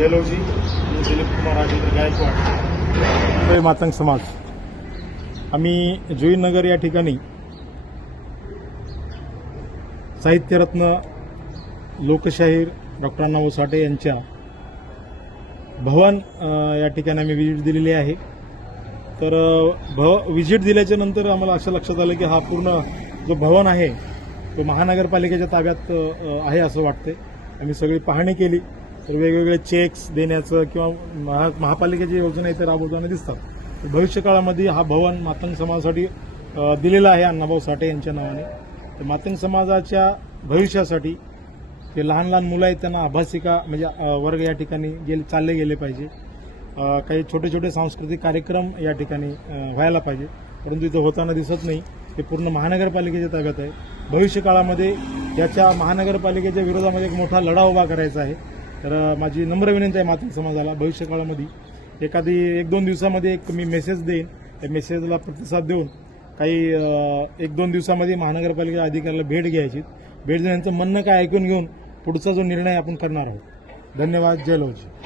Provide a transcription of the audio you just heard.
जयलवजी आणि दिलीप कुमार राजेंद्र गायकवाड मातंग समाज आम्ही जुईनगर या ठिकाणी साहित्यरत्न लोकशाहीर डॉक्टर अण्णाभाऊ साठे यांच्या भवन या ठिकाणी आम्ही व्हिजिट दिलेली आहे। तर व्हिजिट दिल्याच्या नंतर आम्हाला असं लक्षात आलं की हा पूर्ण जो भवन आहे तो महानगरपालिकेच्या ताब्यात आहे असं वाटते। आम्ही सगळी पाहणी केली तर वेगवेगळे चेक्स देण्याचं किंवा महापालिकेची योजना इथे राबवताना दिसतात। भविष्य काळामध्ये हा भवन मातंग समाजासाठी दिलेला आहे अण्णाभाऊ साठे यांच्या नावाने। तर मातंग समाजाच्या भविष्यासाठी जे लहान लहान मुलं आहेत त्यांना आभासिका म्हणजे वर्ग या ठिकाणी चालले गेले पाहिजे। काही छोटे छोटे सांस्कृतिक कार्यक्रम या ठिकाणी व्हायला पाहिजे, परंतु इथं होताना दिसत नाही। ते पूर्ण महानगरपालिकेच्या ताब्यात आहे। भविष्य काळामध्ये याच्या महानगरपालिकेच्या विरोधामध्ये एक मोठा लढा उभा करायचा आहे। तर माझी नम्र विनंती आहे मातंग समाजाला, भविष्य काळामध्ये एखादी 1-2 दिवसामध्ये एक मी मेसेज देईन, त्या मेसेजला प्रतिसाद देऊन काही 1-2 दिवसामध्ये महानगरपालिका अधिकाऱ्याला भेट घ्यायची। भेट देण्याचं म्हणणं काय ऐकून घेऊन पुढचा जो निर्णय आपण करणार आहोत। धन्यवाद। जय लवजी।